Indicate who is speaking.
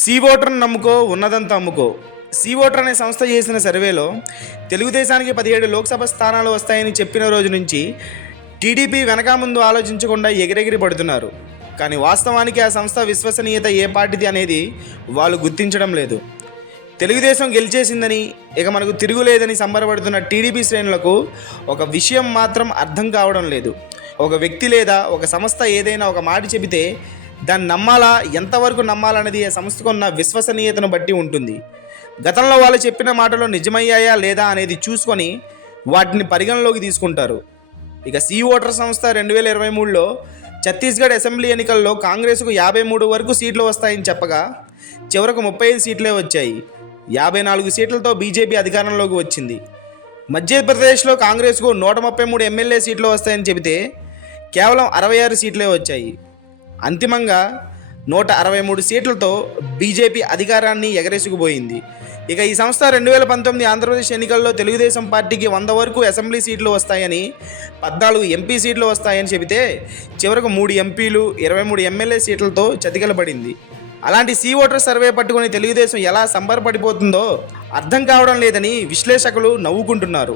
Speaker 1: see ఓటర్ని నమ్ముకో ఉన్నదంతా అమ్ముకో see voter అనే సంస్థ చేసిన సర్వేలో తెలుగుదేశానికి పదిహేడు లోక్సభ స్థానాలు వస్తాయని చెప్పిన రోజు నుంచి టీడీపీ వెనక ముందు ఆలోచించకుండా ఎగిరెగిరి పడుతున్నారు కానీ వాస్తవానికి ఆ సంస్థ విశ్వసనీయత ఏ పార్టీది అనేది వాళ్ళు గుర్తించడం లేదు తెలుగుదేశం గెలిచేసిందని ఇక మనకు తిరుగులేదని సంబరపడుతున్న టీడీపీ శ్రేణులకు ఒక విషయం మాత్రం అర్థం కావడం లేదు ఒక వ్యక్తి లేదా ఒక సంస్థ ఏదైనా ఒక మాట చెబితే దాన్ని నమ్మాలా ఎంతవరకు నమ్మాలనేది సంస్థకు ఉన్న విశ్వసనీయతను బట్టి ఉంటుంది గతంలో వాళ్ళు చెప్పిన మాటలు నిజమయ్యాయా లేదా అనేది చూసుకొని వాటిని పరిగణలోకి తీసుకుంటారు ఇక సి ఓటర్ సంస్థ రెండు వేల ఇరవై మూడులో ఛత్తీస్గఢ్ అసెంబ్లీ ఎన్నికల్లో కాంగ్రెస్కు యాభై మూడు వరకు సీట్లు వస్తాయని చెప్పగా చివరకు ముప్పై ఐదు సీట్లే వచ్చాయి యాభై నాలుగు సీట్లతో బీజేపీ అధికారంలోకి వచ్చింది మధ్యప్రదేశ్లో కాంగ్రెస్కు నూట ముప్పై మూడు ఎమ్మెల్యే సీట్లు వస్తాయని చెబితే కేవలం అరవై ఆరు సీట్లే వచ్చాయి అంతిమంగా నూట అరవై మూడు సీట్లతో బీజేపీ అధికారాన్ని ఎగరేసుకుపోయింది ఇక ఈ సంస్థ రెండు వేల పంతొమ్మిది ఆంధ్రప్రదేశ్ ఎన్నికల్లో తెలుగుదేశం పార్టీకి వంద వరకు అసెంబ్లీ సీట్లు వస్తాయని పద్నాలుగు ఎంపీ సీట్లు వస్తాయని చెబితే చివరకు మూడు ఎంపీలు ఇరవై మూడు ఎమ్మెల్యే సీట్లతో చతికలబడింది అలాంటి సీ ఓటర్ సర్వే పట్టుకుని తెలుగుదేశం ఎలా సంబరపడిపోతుందో అర్థం కావడం లేదని విశ్లేషకులు నవ్వుకుంటున్నారు